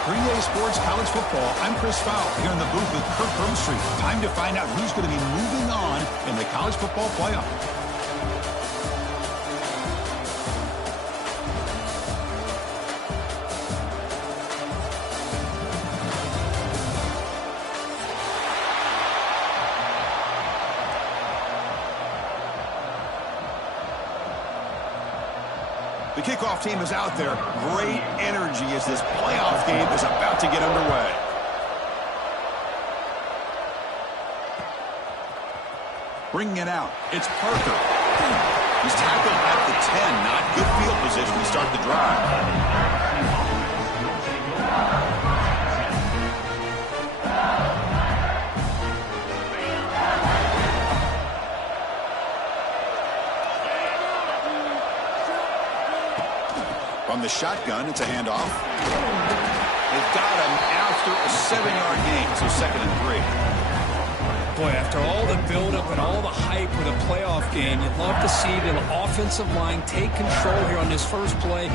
3A Sports College Football. I'm Chris Fowle here in the booth with Kirk Broomstreet. Time to find out who's going to be moving on in the college football playoff. The kickoff team is out there. Great energy as this playoff game is about to get underway. Bringing it out, it's Parker. He's tackled at the 10. Not good field position to start the drive. From the shotgun, it's a handoff. They've got him after a 7-yard gain, so 2nd and 3. Boy, after all the buildup and all the hype with a playoff game, you'd love to see the offensive line take control here on this first play.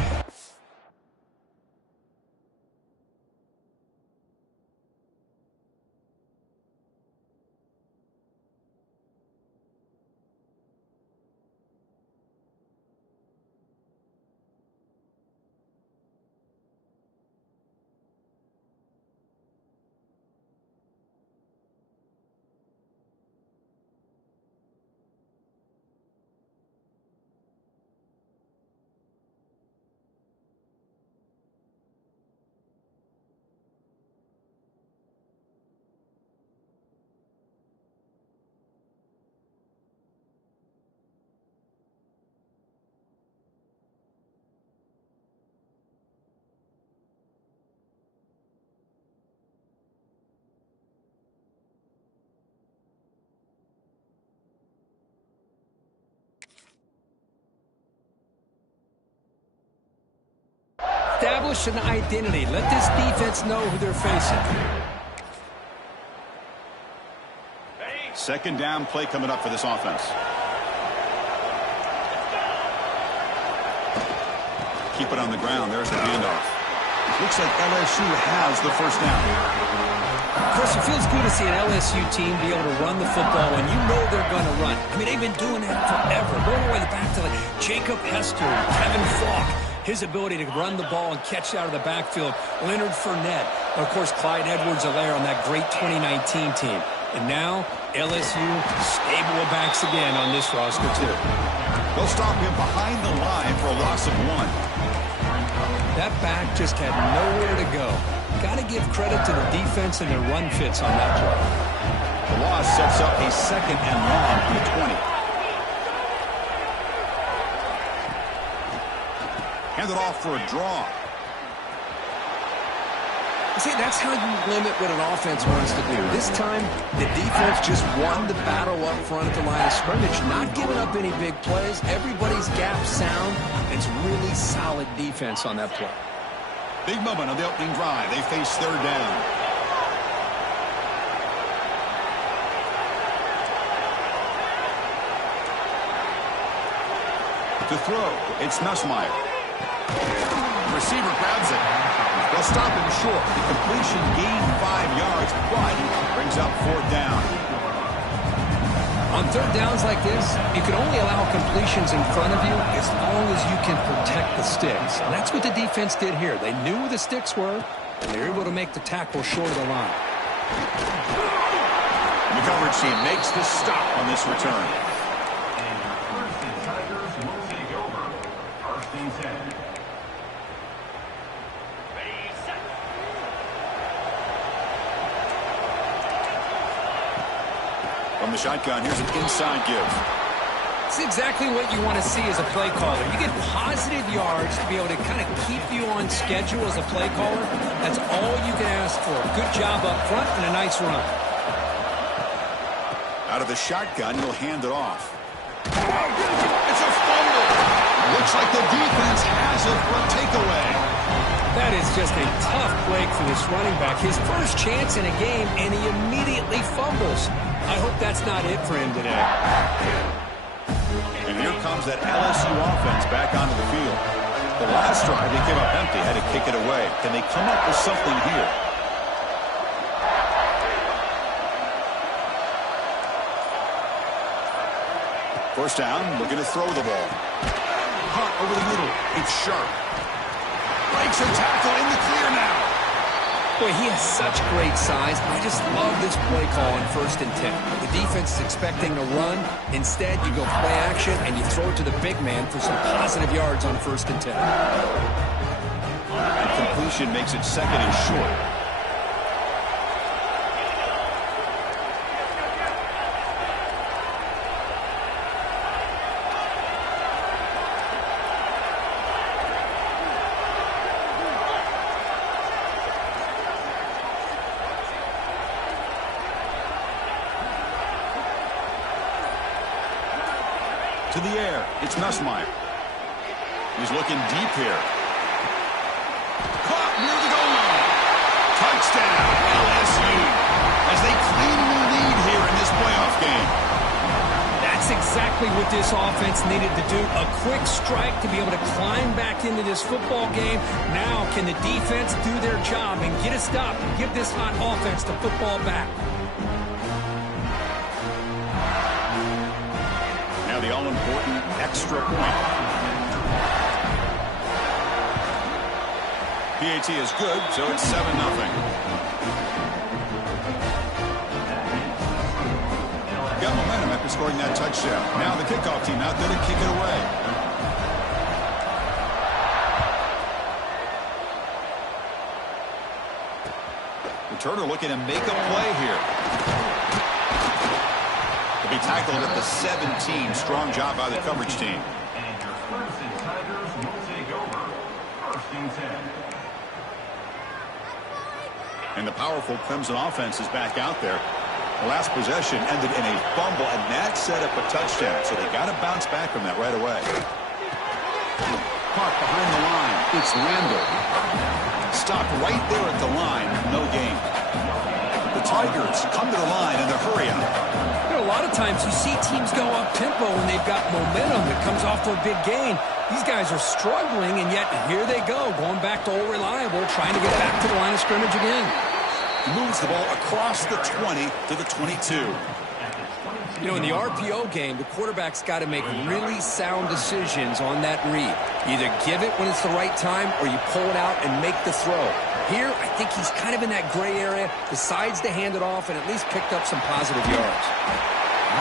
Establish an identity. Let this defense know who they're facing. 2nd down play coming up for this offense. Keep it on the ground. There's the handoff. Looks like LSU has the first down. Chris, it feels good to see an LSU team be able to run the football when you know they're going to run. I mean, they've been doing that forever. Going all the way back to like Jacob Hester, Kevin Falk. His ability to run the ball and catch out of the backfield. Leonard Fournette. Of course, Clyde Edwards-Helaire on that great 2019 team. And now, LSU stable of backs again on this roster, too. They'll stop him behind the line for a loss of 1. That back just had nowhere to go. Got to give credit to the defense and their run fits on that play. The loss sets up a 2nd and long from the 20. Handed off for a draw. See, that's how you limit what an offense wants to do. This time, the defense just won the battle up front at the line of scrimmage, not giving up any big plays. Everybody's gap sound. It's really solid defense on that play. Big moment on the opening drive. They face 3rd down. To throw, it's Nussmeier. Receiver grabs it. They'll stop him short. The completion gained 5 yards, but brings up 4th down. On 3rd downs like this, you can only allow completions in front of you as long as you can protect the sticks. And that's what the defense did here. They knew where the sticks were, and they were able to make the tackle short of the line. The coverage team makes the stop on this return. From the shotgun, here's an inside give. It's exactly what you want to see as a play caller. You get positive yards to be able to kind of keep you on schedule as a play caller. That's all you can ask for. Good job up front and a nice run. Out of the shotgun, he'll hand it off. It's a fumble. Looks like the defense has it for a takeaway. That is just a tough break for this running back. His first chance in a game, and he immediately fumbles. I hope that's not it for him today. And here comes that LSU offense back onto the field. The last drive, they came up empty, had to kick it away. Can they come up with something here? First down, looking to throw the ball. Caught over the middle. It's sharp. Breaks a tackle in the clear now. Boy, he has such great size. I just love this play call on 1st and 10. The defense is expecting a run. Instead, you go play action, and you throw it to the big man for some positive yards on 1st and 10. And completion makes it 2nd and short. To the air, it's Nussmeier. He's looking deep here. Caught near the goal line. Touchdown, LSU, as they claim the lead here in this playoff game. That's exactly what this offense needed to do. A quick strike to be able to climb back into this football game. Now, can the defense do their job and get a stop and give this hot offense the football back? The all-important extra point. PAT is good, so it's 7-0. Got momentum after scoring that touchdown. Now the kickoff team out there to kick it away. Returner looking to make a play here. Be tackled at the 17. Strong job by the coverage team. And your Clemson Tigers will take over 1st and 10. And the powerful Clemson offense is back out there. The last possession ended in a fumble, and that set up a touchdown. So they got to bounce back from that right away. Caught behind the line. It's Randall. Stopped right there at the line. No gain. The Tigers come to the line in the hurry up. A lot of times you see teams go up-tempo when they've got momentum that comes off to a big gain. These guys are struggling, and yet here they go, going back to old reliable, trying to get back to the line of scrimmage again. Moves the ball across the 20 to the 22. You know, in the RPO game, the quarterback's got to make really sound decisions on that read. Either give it when it's the right time, or you pull it out and make the throw. Here, I think he's kind of in that gray area, decides to hand it off, and at least picked up some positive yards.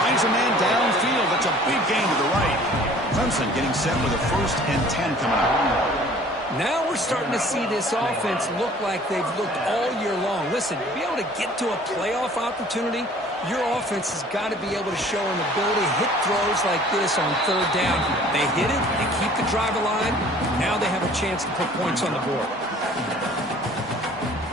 Finds a man downfield. That's a big gain to the right. Clemson getting set with a 1st and 10 coming up. Now we're starting to see this offense look like they've looked all year long. Listen, to be able to get to a playoff opportunity, your offense has got to be able to show an ability to hit throws like this on 3rd down. They hit it, they keep the drive alive, now they have a chance to put points on the board.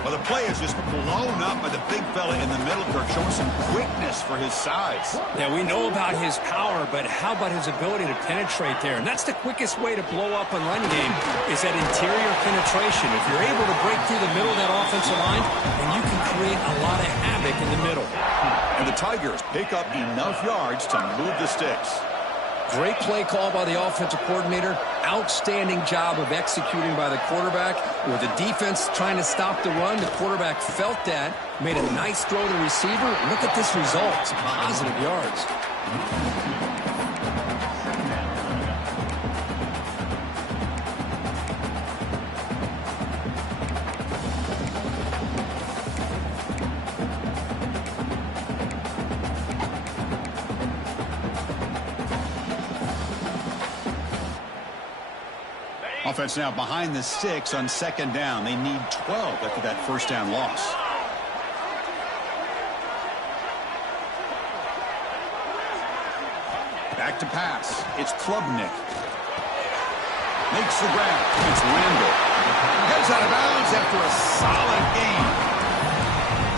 Well, the play is just blown up by the big fella in the middle, Kirk, showing some quickness for his size. Yeah, we know about his power, but how about his ability to penetrate there? And that's the quickest way to blow up a run game, is that interior penetration. If you're able to break through the middle of that offensive line, then you can create a lot of havoc in the middle. And the Tigers pick up enough yards to move the sticks. Great play call by the offensive coordinator. Outstanding job of executing by the quarterback. With the defense trying to stop the run, the quarterback felt that, made a nice throw to the receiver. Look at this result. It's positive yards. Offense now behind the 6 on 2nd down. They need 12 after that 1st down loss. Back to pass. It's Klubnik. Makes the grab. It's Randall. Heads out of bounds after a solid game.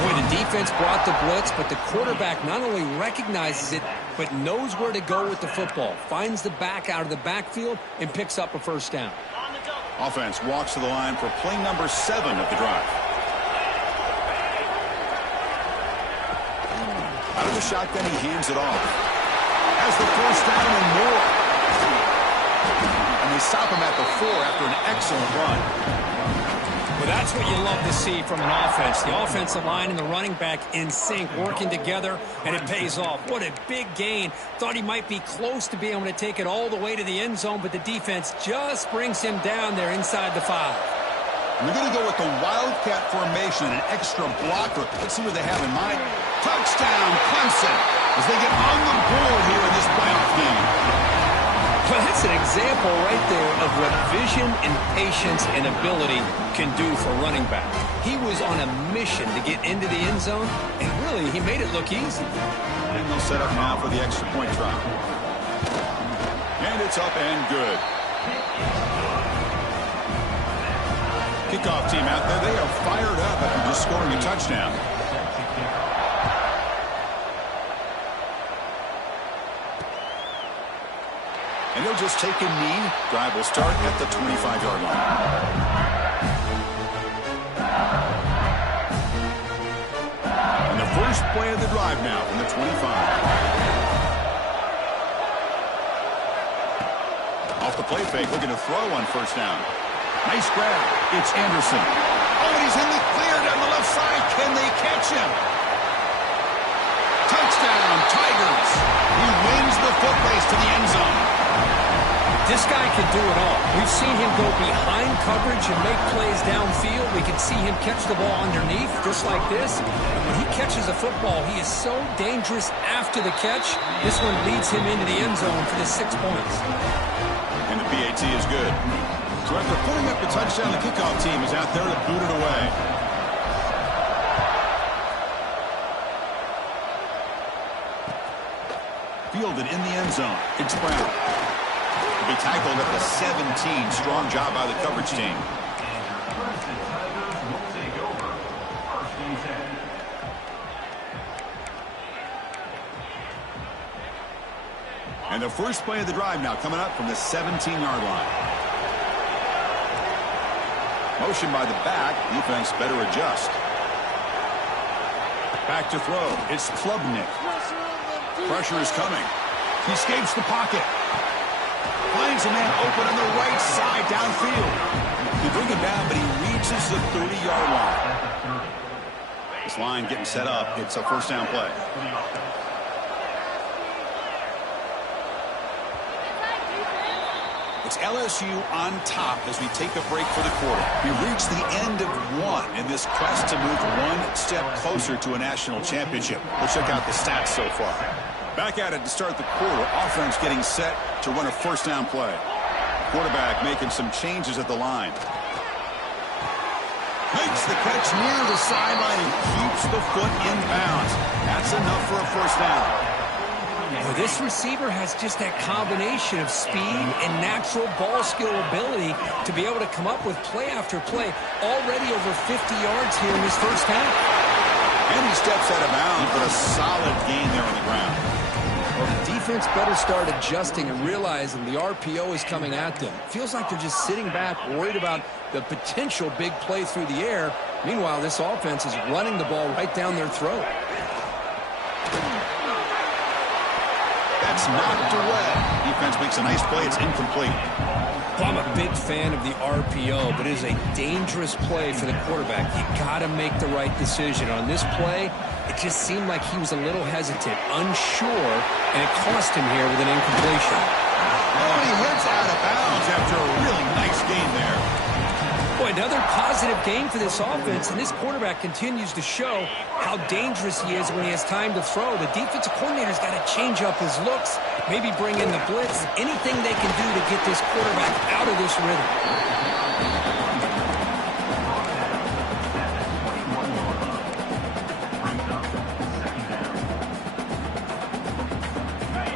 Boy, the defense brought the blitz, but the quarterback not only recognizes it, but knows where to go with the football. Finds the back out of the backfield and picks up a 1st down. Offense walks to the line for play number 7 of the drive. Out of the shotgun, he hands it off. Has the 1st down and more. and they stop him at the 4 after an excellent run. Well, that's what you love to see from an offense. The offensive line and the running back in sync, working together, and it pays off. What a big gain. Thought he might be close to being able to take it all the way to the end zone, but the defense just brings him down there inside the 5. And they're going to go with the Wildcat formation and an extra blocker. Let's see what they have in mind. Touchdown, Clemson, as they get on the board here in this playoff game. Well, that's an example right there of what vision and patience and ability can do for a running back. He was on a mission to get into the end zone, and really, he made it look easy. And they'll set up now for the extra point try. And it's up and good. Kickoff team out there, they are fired up after just scoring a touchdown. And he'll just take a knee. Drive will start at the 25-yard line. And the first play of the drive now from the 25. Off the play fake, looking to throw on first down. Nice grab. It's Anderson. Oh, and he's in the clear down the left side. Can they catch him? Touchdown, Tigers. He wins the foot race to the end zone. This guy can do it all. We've seen him go behind coverage and make plays downfield. We can see him catch the ball underneath, just like this. And when he catches a football, he is so dangerous after the catch. This one leads him into the end zone for the 6 points. And the PAT is good. So after putting up the touchdown, the kickoff team is out there to boot it away. Fielded in the end zone. It's Brown. He'll be tackled at the 17. Strong job by the coverage team. And the first play of the drive now coming up from the 17-yard line. Motion by the back. Defense better adjust. Back to throw. It's Klubnik. Pressure is coming. He escapes the pocket. Finds a man open on the right side downfield. He bring him down, but he reaches the 30-yard line. This line getting set up. It's a first down play. It's LSU on top as we take a break for the quarter. We reach the end of one in this quest to move one step closer to a national championship. We'll check out the stats so far. Back at it to start the quarter. Offense getting set to run a first down play. Quarterback making some changes at the line. Makes the catch near the sideline and keeps the foot in bounds. That's enough for a first down. Well, this receiver has just that combination of speed and natural ball skill ability to be able to come up with play after play. Already over 50 yards here in this first half. And he steps out of bounds, but a solid gain there on the ground. Well, the defense better start adjusting and realizing the RPO is coming at them. Feels like they're just sitting back, worried about the potential big play through the air. Meanwhile, this offense is running the ball right down their throat. That's knocked away. Defense makes a nice play. It's incomplete. Well, I'm a big fan of the RPO, but it is a dangerous play for the quarterback. You got to make the right decision. On this play, it just seemed like he was a little hesitant, unsure, and it cost him here with an incompletion. Oh, he hits out of bounds after a really nice game there. Boy, another positive game for this offense, and this quarterback continues to show how dangerous he is when he has time to throw. The defensive coordinator's got to change up his looks, maybe bring in the blitz, anything they can do to get this quarterback out of this rhythm.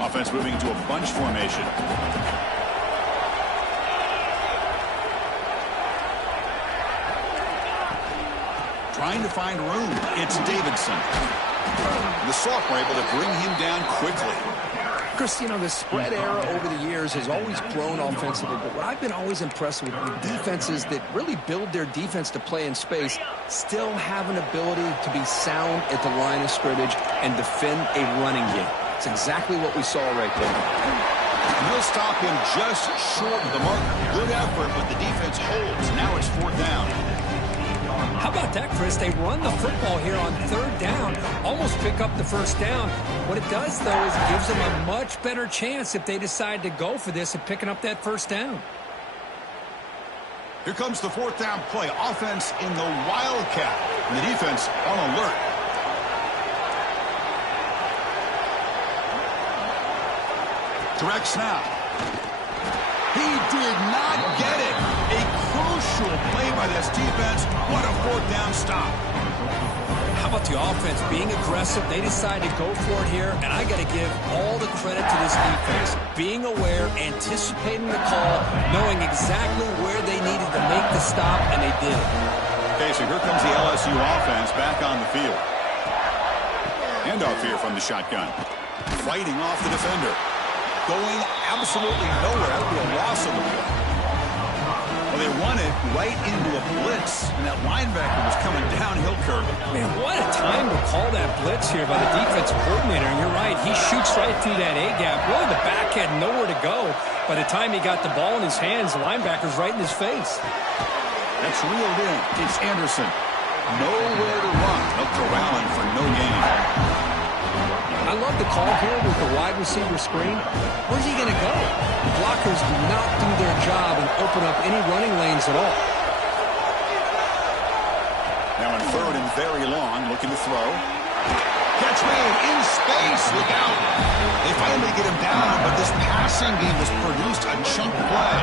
Offense moving into a bunch formation. Trying to find room. It's Davidson. The sophomore able to bring him down quickly. Chris, you know, the spread era over the years has always grown offensively, but what I've been always impressed with defenses that really build their defense to play in space still have an ability to be sound at the line of scrimmage and defend a running game. It's exactly what we saw right there. And he'll stop him just short of the mark. Good effort, but the defense holds. Now it's 4th down. How about that, Chris? They run the football here on 3rd down, almost pick up the 1st down. What it does, though, is it gives them a much better chance if they decide to go for this of picking up that 1st down. Here comes the 4th down play. Offense in the Wildcat. And the defense on alert. Direct snap. He did not get it. A crucial play by this defense. What a 4th down stop. How about the offense being aggressive? They decide to go for it here, and I got to give all the credit to this defense. Being aware, anticipating the call, knowing exactly where they needed to make the stop, and they did it. Okay, so here comes the LSU offense back on the field. Handoff here from the shotgun. Fighting off the defender. Going absolutely nowhere. That would be a loss of the play. Well, they run it right into a blitz, and that linebacker was coming downhill curve. Man, what a time to call that blitz here by the defensive coordinator. And you're right, he shoots right through that A-gap. Really, the back had nowhere to go. By the time he got the ball in his hands, the linebacker's right in his face. That's reeled in. It's Anderson. Nowhere to run. Up to Allen for no gain. I love the call here with the wide receiver screen. Where's he going to go? The blockers do not do their job and open up any running lanes at all. Now in 3rd and very long, looking to throw. Catch made in space. Look out. They finally get him down, but this passing game has produced a chunk play.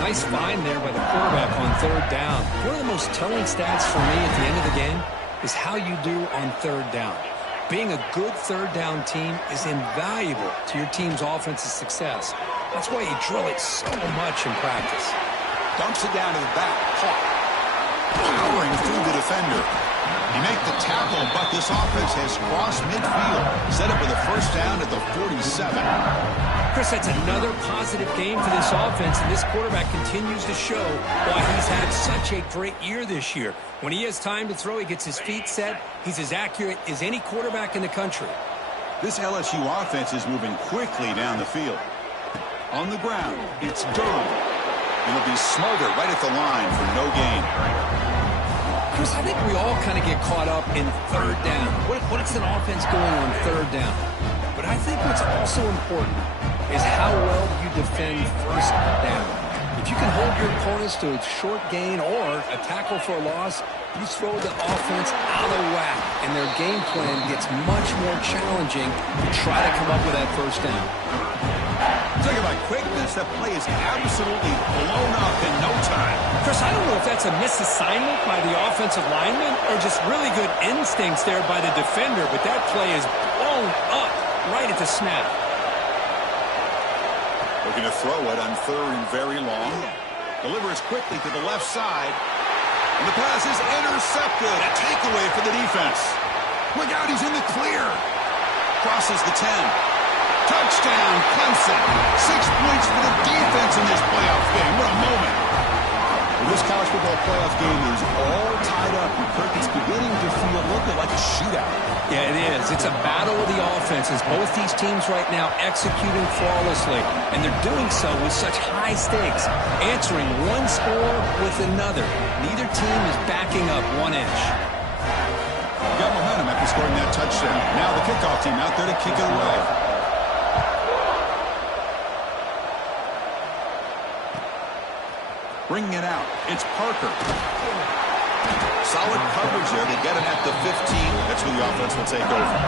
Nice find there by the quarterback on 3rd down. One of the most telling stats for me at the end of the game is how you do on 3rd down. Being a good 3rd down team is invaluable to your team's offensive success. That's why you drill it so much in practice. Dumps it down to the back. Caught. Powering through the defender. He makes the tackle, but this offense has crossed midfield. Set up with a 1st down at the 47. Chris, that's another positive game for this offense, and this quarterback continues to show why he's had such a great year this year. When he has time to throw, he gets his feet set. He's as accurate as any quarterback in the country. This LSU offense is moving quickly down the field. On the ground, it's Durham. It'll be smothered right at the line for no gain. Chris, I think we all kind of get caught up in 3rd down. What is an offense doing on 3rd down? But I think what's also important is how well you defend 1st down. If you can hold your opponents to a short gain or a tackle for a loss, you throw the offense out of whack, and their game plan gets much more challenging to try to come up with that 1st down. Talk about quickness. That play is absolutely blown up in no time. Chris, I don't know if that's a misassignment by the offensive lineman or just really good instincts there by the defender, but that play is blown up right at the snap. Looking to throw it on 3rd and very long. Delivers quickly to the left side. And the pass is intercepted. A takeaway for the defense. Look out, he's in the clear. Crosses the 10. Touchdown, Clemson. 6 points for the defense in this playoff game. What a moment. Well, this college football playoff game is all tied up. Kirk, it's beginning to feel a little bit like a shootout. Yeah, it is. It's a battle of the offenses. Both these teams right now executing flawlessly, and they're doing so with such high stakes, answering one score with another. Neither team is backing up 1 inch. Got momentum after scoring that touchdown. Now the kickoff team out there to kick it away. Bringing it out. It's Parker. Solid coverage there. They get him at the 15. That's who the offense will take over.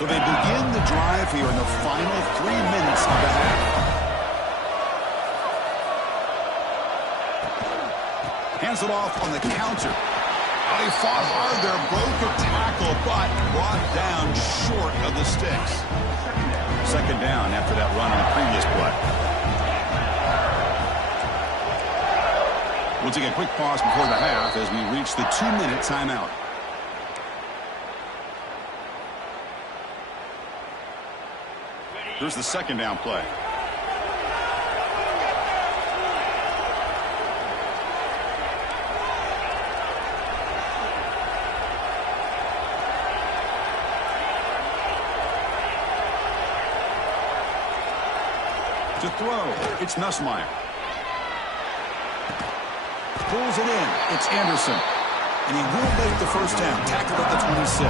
So they begin the drive here in the final 3 minutes of the half. Hands it off on the counter. Oh, he fought hard there, broke a tackle, but brought down short of the sticks. 2nd down after that run on the previous play. We'll take a quick pause before the half as we reach the 2-minute timeout. Here's the 2nd down play. To throw, it's Nussmeier. Pulls it in. It's Anderson. And he will make the first down. Tackled at the 26.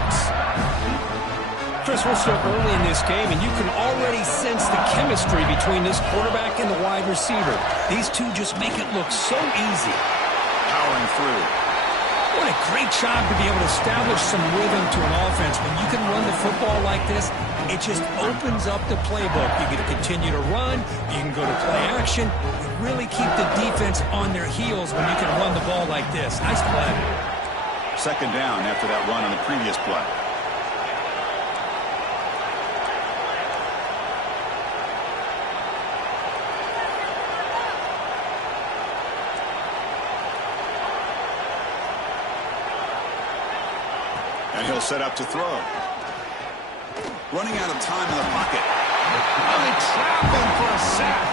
Chris, we're still early in this game, and you can already sense the chemistry between this quarterback and the wide receiver. These two just make it look so easy. Powering through. What a great job to be able to establish some rhythm to an offense. When you can run the football like this, it just opens up the playbook. You get to continue to run. You can go to play action. You really keep the defense on their heels when you can run the ball like this. Nice play. Second down after that run on the previous play. And he'll set up to throw. Running out of time in the pocket. Oh, they trap him for a sack.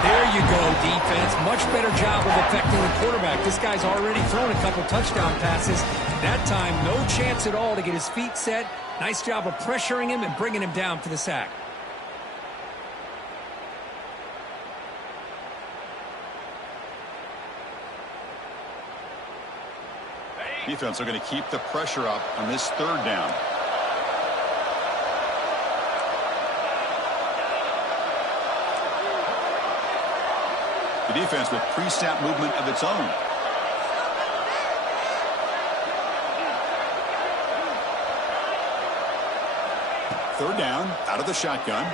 There you go, defense. Much better job of affecting the quarterback. This guy's already thrown a couple touchdown passes. That time, no chance at all to get his feet set. Nice job of pressuring him and bringing him down for the sack. Defense are going to keep the pressure up on this third down. The defense with pre-snap movement of its own. Third down, out of the shotgun.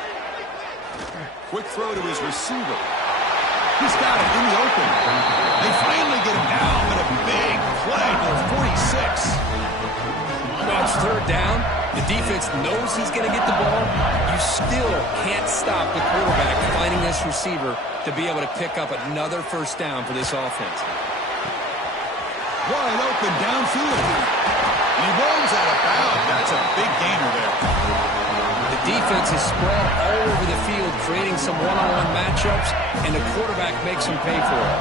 Quick throw to his receiver. He's got it in the open. They finally get him down, but a big play for 46. No, it's third down. The defense knows he's going to get the ball. You still can't stop the quarterback finding this receiver to be able to pick up another first down for this offense. Wide open downfield. And he rolls out of bounds. That's a big gainer there. The defense is spread all over the field, creating some one-on-one matchups, and the quarterback makes them pay for it.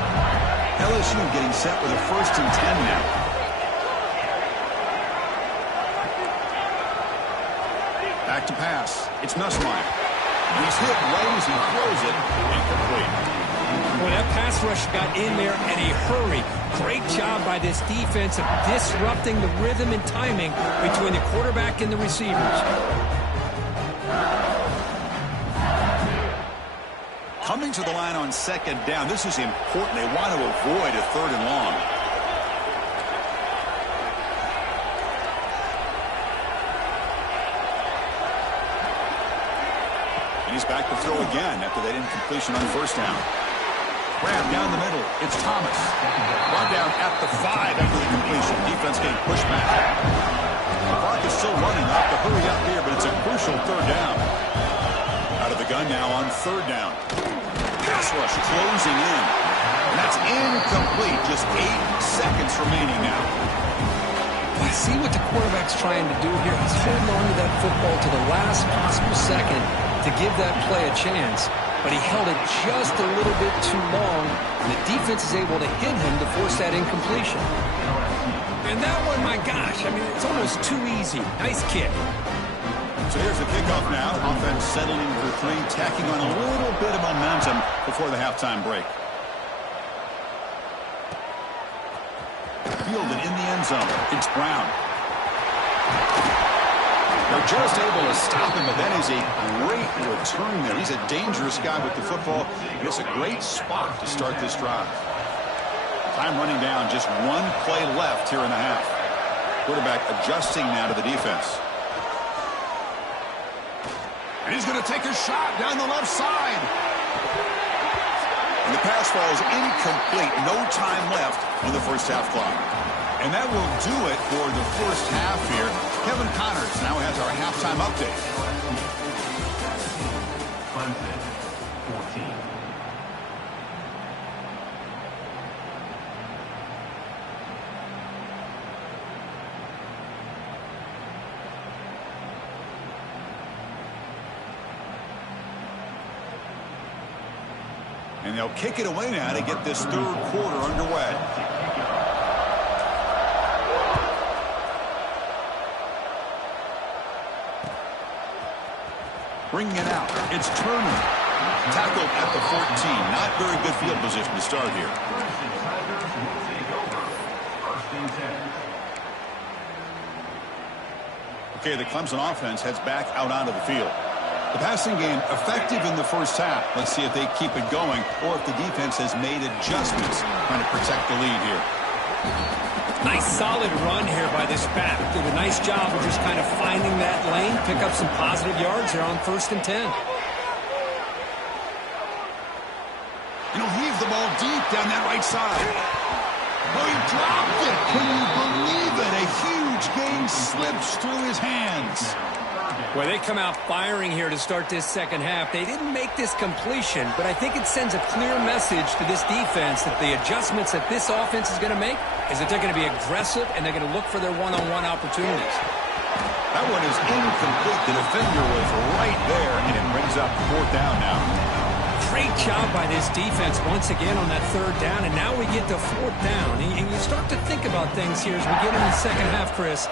LSU getting set with a 1st and 10 now. Back to pass. It's Nussmeier. And he's hit right as he throws it. Incomplete. Well, that pass rush got in there in a hurry. Great job by this defense of disrupting the rhythm and timing between the quarterback and the receivers. Coming to the line on second down. This is important. They want to avoid a 3rd and long. And he's back to throw again after that incompletion on 1st down. Grab down the middle. It's Thomas. Brought down at the 5 after the completion. Defense getting pushed back. The clock is still running. Up to hurry up here, but it's a crucial 3rd down. Out of the gun now on 3rd down. Pass rush closing in. And that's incomplete. Just 8 seconds remaining now. I see what the quarterback's trying to do here. He's holding on to that football to the last possible second to give that play a chance. But he held it just a little bit too long, and the defense is able to hit him to force that incompletion. And that one, my gosh, I mean, it's almost too easy. Nice kick. So here's the kickoff now. Offense settling for 3, tacking on a little bit of momentum before the halftime break. Fielded in the end zone. It's Brown. They're just able to stop him, but that is a great return there. He's a dangerous guy with the football, and it's a great spot to start this drive. Time running down, just 1 play left here in the half. Quarterback adjusting now to the defense. And he's going to take a shot down the left side. And the pass falls incomplete. No time left on the first half clock. And that will do it for the first half here. Kevin Connors now has our halftime update. Clemson, 14. And they'll kick it away now to get this 3rd quarter underway. Bringing it out. It's Turner. Tackled at the 14. Not very good field position to start here. Tigers will take over. First and 10. Okay, the Clemson offense heads back out onto the field. The passing game effective in the first half. Let's see if they keep it going or if the defense has made adjustments trying to protect the lead here. Nice solid run here by this back. Did a nice job of just kind of finding that lane, pick up some positive yards here on 1st and 10. Heave the ball deep down that right side. Oh, he dropped it. Can you believe it? A huge gain slips through his hands. Well, they come out firing here to start this second half. They didn't make this completion, but I think it sends a clear message to this defense that the adjustments that this offense is going to make is that they're going to be aggressive and they're going to look for their one-on-one opportunities. That one is incomplete. The defender was right there, and it brings up 4th down now. Great job by this defense once again on that 3rd down, and now we get to 4th down. And you start to think about things here as we get into the second half, Chris.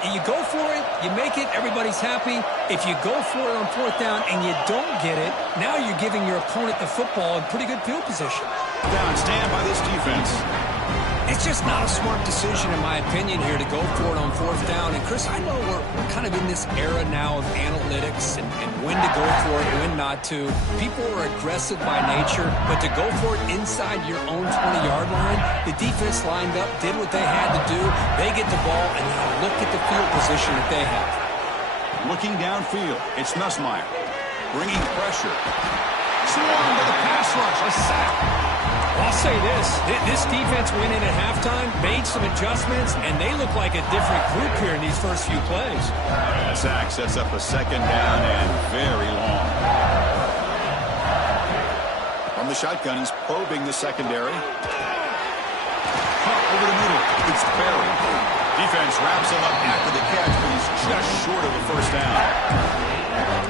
You go for it, you make it, everybody's happy. If you go for it on 4th down and you don't get it, now you're giving your opponent the football in pretty good field position. Down, stand by this defense. It's just not a smart decision, in my opinion, here to go for it on 4th down. And, Chris, I know we're kind of in this era now of analytics and when to go for it, when not to. People are aggressive by nature, but to go for it inside your own 20-yard line, the defense lined up, did what they had to do. They get the ball, and now look at the field position that they have. Looking downfield, it's Nussmeier. Bringing pressure. Swarmed by the pass rush, a sack. I'll say this defense went in at halftime, made some adjustments, and they look like a different group here in these first few plays. That sack sets up a 2nd down and very long. From the shotgun, he's probing the secondary. Pump over the middle. It's Barry. Defense wraps him up after the catch, but he's just short of a 1st down.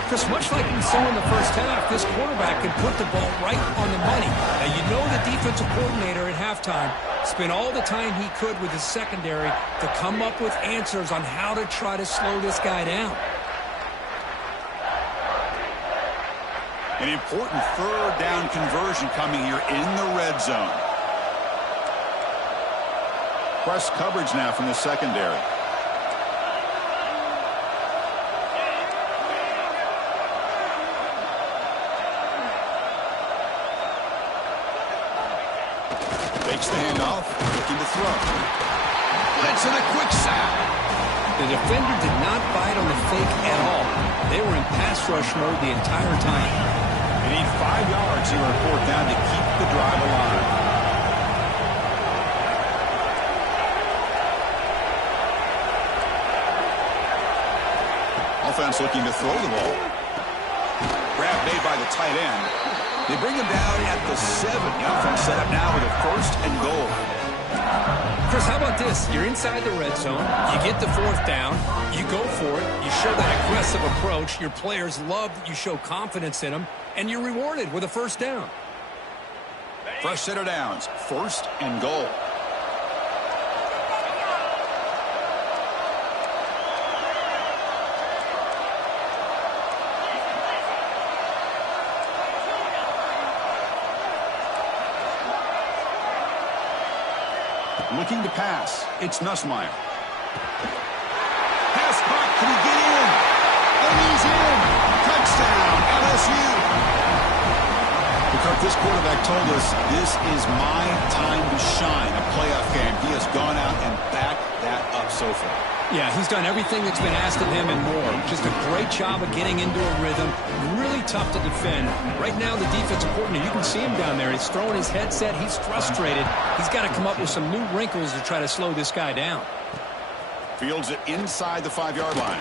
Because much like we saw in the first half, this quarterback can put the ball right on the money. Now, you know the defensive coordinator at halftime spent all the time he could with his secondary to come up with answers on how to try to slow this guy down. An important 3rd down conversion coming here in the red zone. Press coverage now from the secondary. Takes the handoff, looking to throw. Blitz and a quick sack. The defender did not bite on the fake at all. They were in pass rush mode the entire time. They need 5 yards here on 4th down to keep the drive alive. Offense looking to throw the ball. Grab made by the tight end. They bring him down at the 7. The offense set up now with a 1st and goal. Chris, how about this? You're inside the red zone. You get the 4th down. You go for it. You show that aggressive approach. Your players love that you show confidence in them. And you're rewarded with a 1st down. Fresh set of downs. 1st and goal. Looking to pass. It's Nussmeier. Pass caught. Can he get in? And he's in. Touchdown, LSU. Because this quarterback told us this is my time to shine, a playoff game. He has gone out and backed that up so far. Yeah, he's done everything that's been asked of him and more. Just a great job of getting into a rhythm. Really tough to defend. Right now, the defensive coordinator, you can see him down there. He's throwing his headset. He's frustrated. He's got to come up with some new wrinkles to try to slow this guy down. Fields it inside the 5-yard line.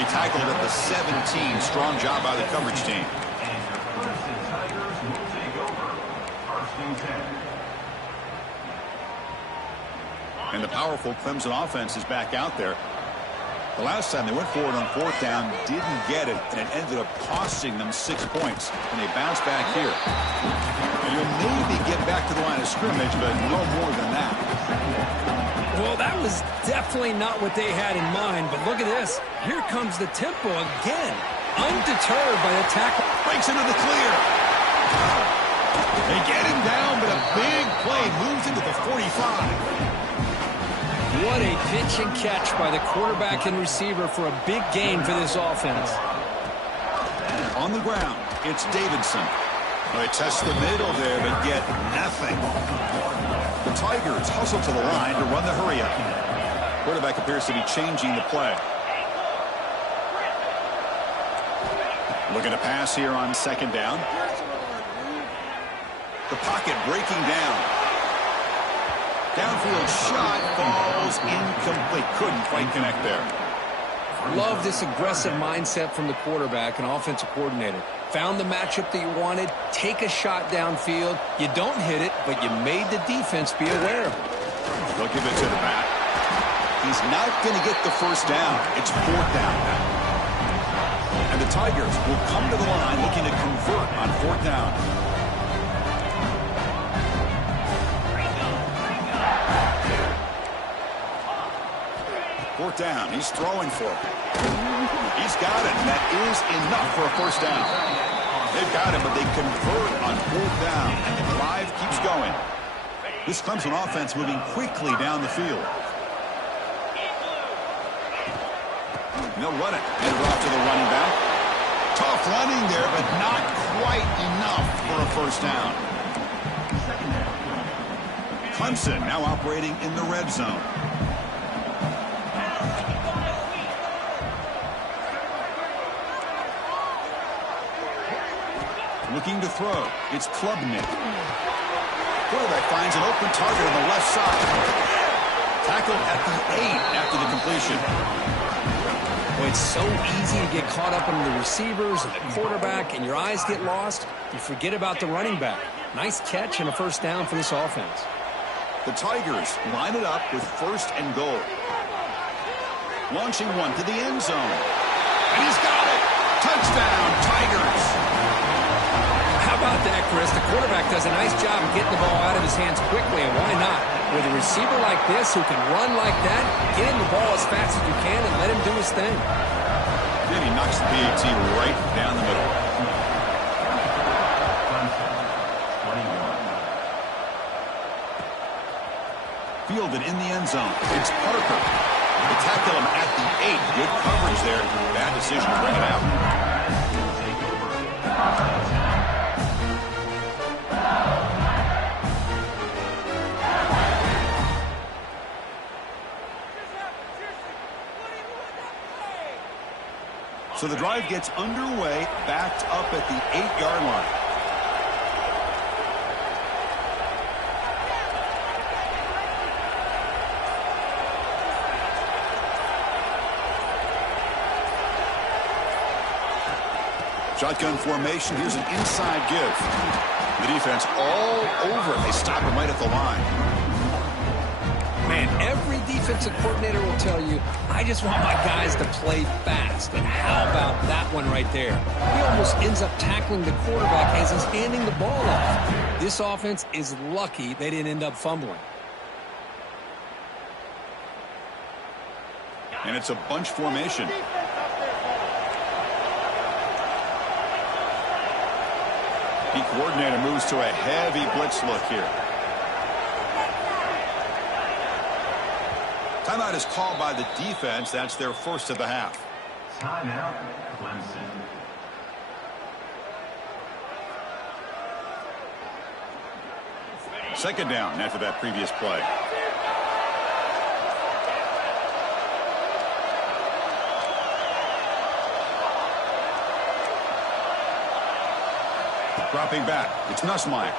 He tackled at the 17. Strong job by the coverage team. And your Clemson Tigers will take over. 1st and 10. And the powerful Clemson offense is back out there. The last time they went forward on 4th down, didn't get it, and it ended up costing them 6 points. And they bounce back here. And you'll maybe get back to the line of scrimmage, but no more than that. Well, that was definitely not what they had in mind, but look at this. Here comes the tempo again. undeterred by the tackle. Breaks into the clear. They get him down, but a big play moves into the 45. What a pitch and catch by the quarterback and receiver for a big gain for this offense. On the ground, it's Davidson. They test the middle there, but get nothing. The Tigers hustle to the line to run the hurry-up. Quarterback appears to be changing the play. Looking to pass here on second down. The pocket breaking down. Downfield shot falls incomplete. Couldn't quite connect there. Love this aggressive mindset from the quarterback and offensive coordinator. Found the matchup that you wanted. Take a shot downfield. You don't hit it, but you made the defense be aware of it. They'll give it to the back. He's not going to get the first down. It's fourth down now. And the Tigers will come to the line looking to convert on fourth down. Fourth down. He's throwing for it. He's got it. That is enough for a first down. They've got it, but they convert on fourth down, and the drive keeps going. This Clemson offense moving quickly down the field. And they'll run it. Hand it off to the running back. Tough running there, but not quite enough for a first down. Clemson now operating in the red zone. Looking to throw. It's Klubnik. Quarterback finds an open target on the left side. Tackled at the 8 after the completion. Well, it's so easy to get caught up in the receivers and the quarterback, and your eyes get lost. You forget about the running back. Nice catch and a first down for this offense. The Tigers line it up with first and goal. Launching one to the end zone. And he's got it. Touchdown, Tigers. How about that, Chris? The quarterback does a nice job of getting the ball out of his hands quickly, and why not? With a receiver like this who can run like that, get him the ball as fast as you can and let him do his thing. Then he knocks the PAT right down the middle. Fielded in the end zone. It's Parker. They tackle him at the 8. Good coverage there. Bad decision to bring it out. So the drive gets underway, backed up at the 8-yard line. Shotgun formation. Here's an inside give. The defense all over it. They stop him right at the line. Man, every defensive coordinator will tell you, I just want my guys to play fast. And how about that one right there? He almost ends up tackling the quarterback as he's handing the ball off. This offense is lucky they didn't end up fumbling. And it's a bunch formation. The coordinator moves to a heavy blitz look here. Timeout is called by the defense. That's their first of the half. Timeout, Clemson. Second down after that previous play. Dropping back. It's Nussmeier.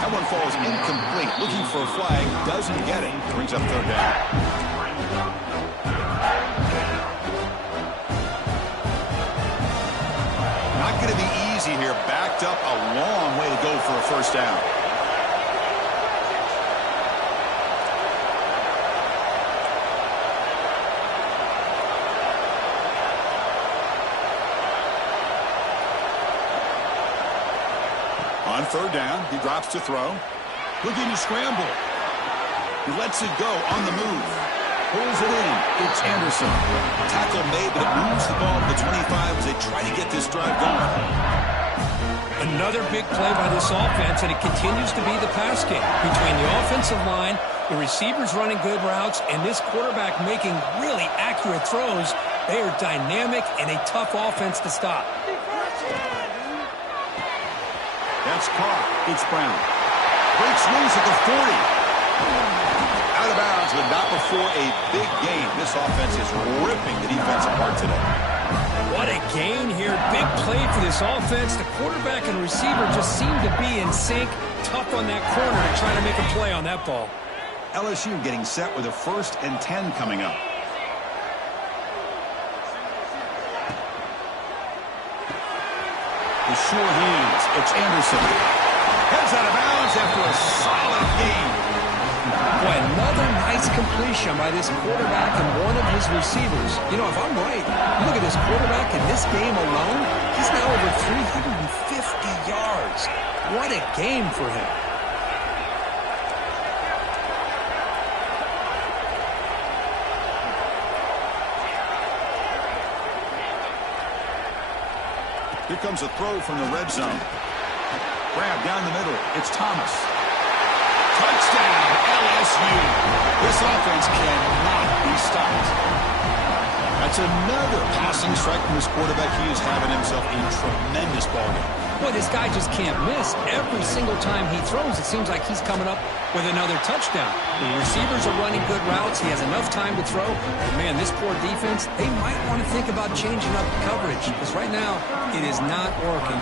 That one falls incomplete. Looking for a flag. Doesn't get it. Brings up third down. Not going to be easy here. Backed up a long way to go for a first down. On third down, he drops to throw. Looking to scramble. He lets it go on the move. Pulls it in. It's Anderson. Tackle made, but it moves the ball to the 25 as they try to get this drive going. Another big play by this offense, and it continues to be the pass game. Between the offensive line, the receivers running good routes, and this quarterback making really accurate throws, they are dynamic and a tough offense to stop. That's caught. It's Brown. Breaks loose at the 40. Out of bounds, but not before a big game. This offense is ripping the defense apart today. What a gain here. Big play for this offense. The quarterback and receiver just seem to be in sync. Tough on that corner to try to make a play on that ball. LSU getting set with a 1st and 10 coming up. The sure hands. It's Anderson. Heads out of bounds after a solid gain. Boy, another nice completion by this quarterback and one of his receivers. You know, if I'm right, look at this quarterback in this game alone. He's now over 350 yards. What a game for him. Here comes a throw from the red zone. Grab down the middle. It's Thomas. Touchdown, LSU. This offense cannot be stopped. That's another passing strike from this quarterback. He is having himself a tremendous ballgame. Boy, this guy just can't miss. Every single time he throws, it seems like he's coming up with another touchdown. The receivers are running good routes. He has enough time to throw. But man, this poor defense, they might want to think about changing up coverage, because right now it is not working.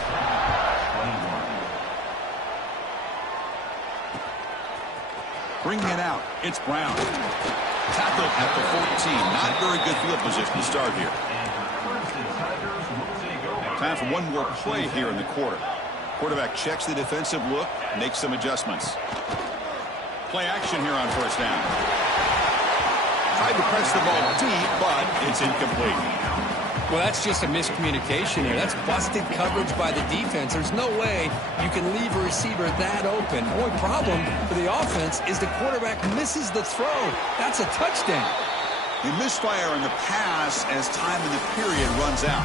Bringing it out, it's Brown. Tackled at the 14. Not very good field position to start here. Time for one more play here in the quarter. Quarterback checks the defensive look, makes some adjustments. Play action here on 1st down. Tried to press the ball deep, but it's incomplete. Well, that's just a miscommunication here. That's busted coverage by the defense. There's no way you can leave a receiver that open. The only problem for the offense is the quarterback misses the throw. That's a touchdown. The misfire in the pass as time in the period runs out.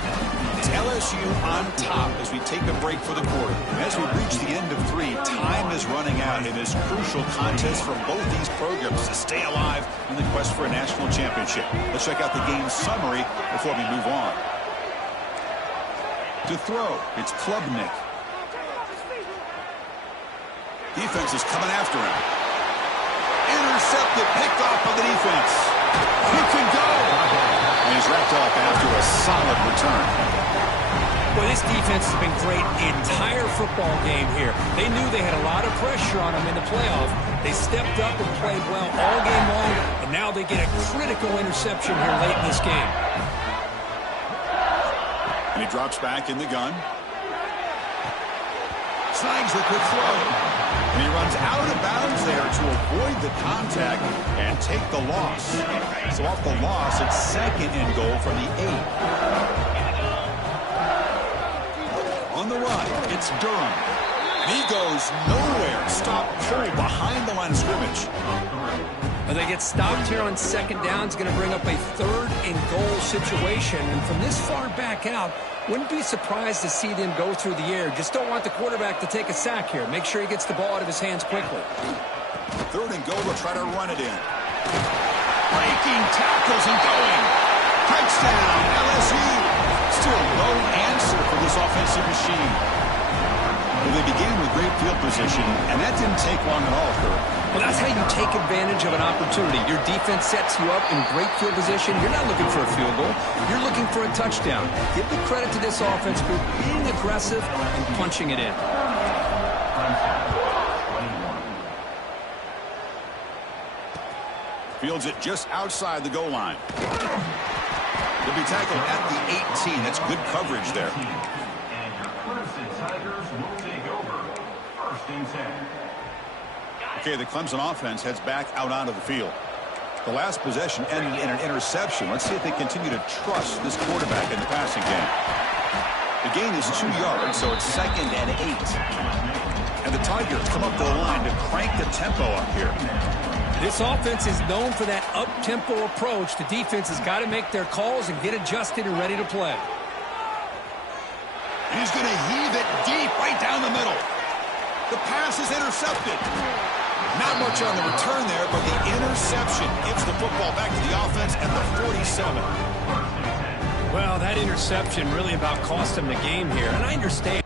It's LSU on top as we take a break for the quarter. As we reach the end of 3, time is running out in this crucial contest for both these programs to stay alive in the quest for a national championship. Let's check out the game summary before we move on. To throw, it's Klubnik. Defense is coming after him. Intercepted, picked off by the defense. He can go. And he's wrapped up after a solid return. Well, this defense has been great the entire football game here. They knew they had a lot of pressure on them in the playoff. They stepped up and played well all game long, and now they get a critical interception here late in this game. And he drops back in the gun. Snags the quick throw. And he runs out of bounds there to avoid the contact and take the loss. So off the loss, it's 2nd and goal from the 8. On the run, it's Durham. He goes nowhere. Stop pulled behind the line of scrimmage. Well, they get stopped here on 2nd down. It's going to bring up a 3rd and goal situation. And from this far back out, wouldn't be surprised to see them go through the air. Just don't want the quarterback to take a sack here. Make sure he gets the ball out of his hands quickly. 3rd and goal, they'll try to run it in. Breaking tackles and going. Touchdown, LSU. Still no answer for this offensive machine. Well, they began with great field position, and that didn't take long at all, Kurt. Well, that's how you take advantage of an opportunity. Your defense sets you up in great field position. You're not looking for a field goal. You're looking for a touchdown. Give the credit to this offense for being aggressive and punching it in. Fields it just outside the goal line. He'll be tackled at the 18. That's good coverage there. And your Clemson Tigers will take over 1st and 10. Okay, the Clemson offense heads back out onto the field. The last possession ended in an interception. Let's see if they continue to trust this quarterback in the passing game. The gain is 2 yards, so it's 2nd and 8. And the Tigers come up to the line to crank the tempo up here. This offense is known for that up-tempo approach. The defense has got to make their calls and get adjusted and ready to play. He's going to heave it deep right down the middle. The pass is intercepted. Not much on the return there, but the interception gives the football back to the offense at the 47. Well, that interception really about cost him the game here. And I understand